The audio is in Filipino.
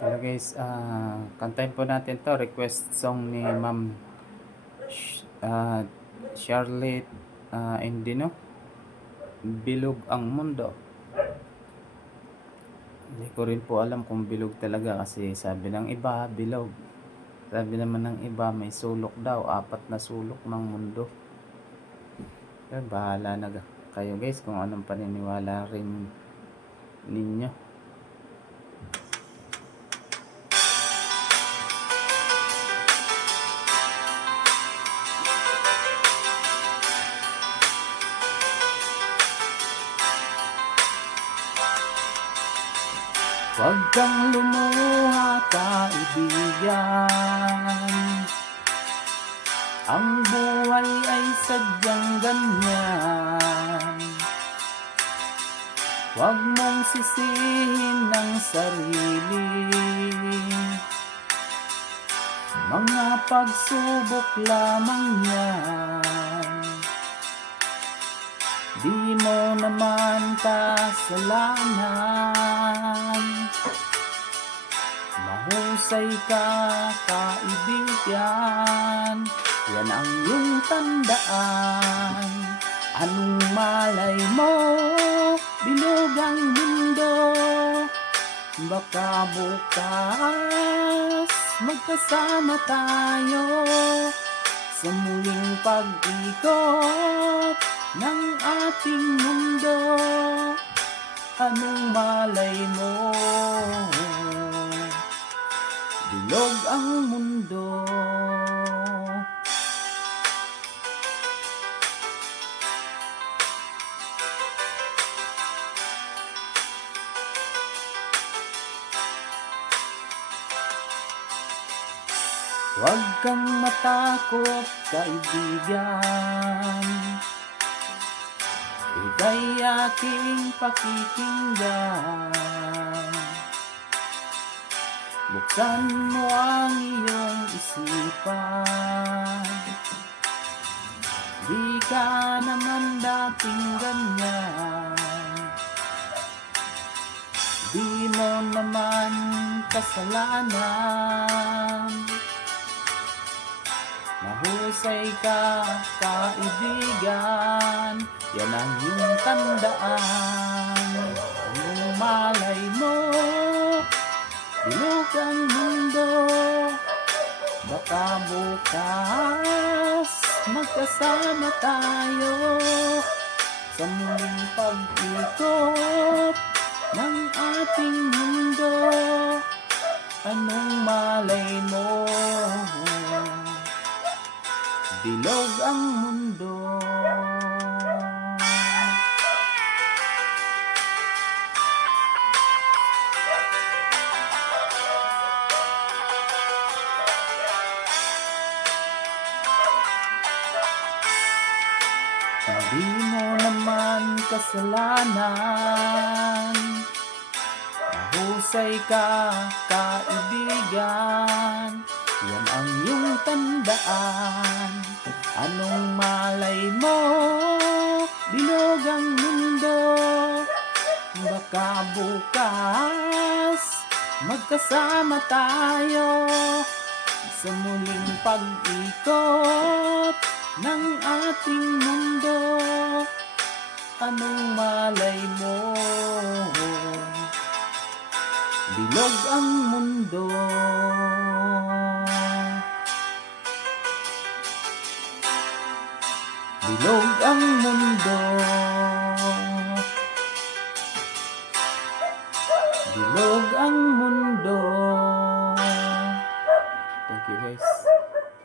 Hello guys, kantahin po natin to request song ni Ma'am Charlotte Indino, Bilog ang Mundo. Hindi ko rin po alam kung bilog talaga kasi sabi ng iba bilog. Sabi naman ng iba may sulok daw, 4 na sulok ng mundo. Pero bahala na kayo guys kung anong paniniwala rin ninyo. Huwag kang lumuha, kaibigan. Ang buhay ay sadyang ganyan. Huwag mong sisihin ang sarili. Mga pagsubok lamang yan. Di mo naman kasalanan. Mahusay ka, kaibigan. Yan ang iyong tandaan. Anong malay mo, bilog ang mundo. Baka bukas magkasama tayo sa muling pag-ikot ng ating mundo. Anong malay mo, bilog ang mundo. Huwag kang matakot, kaibigan. Ika'y aking pakikinggan. Buksan mo ang iyong isipan. Di ka naman dating ganyan. Di mo naman kasalanan. Mahusay ka, kaibigan. Yan ang iyong tandaan. Anong malay mo, bilog ang mundo. Baka bukas magkasama tayo sa muling pag-ikot ng ating mundo. Anong malay mo, bilog ang mundo. Hindi mo naman kasalanan. Mahusay ka, kaibigan. Yan ang iyong tandaan. Anong malay mo, bilog ang mundo. Baka bukas magkasama tayo sa muling pag-ikot ng ating mundo. Anong malay mo, bilog ang mundo. Bilog ang mundo. Bilog ang mundo. Thank you guys.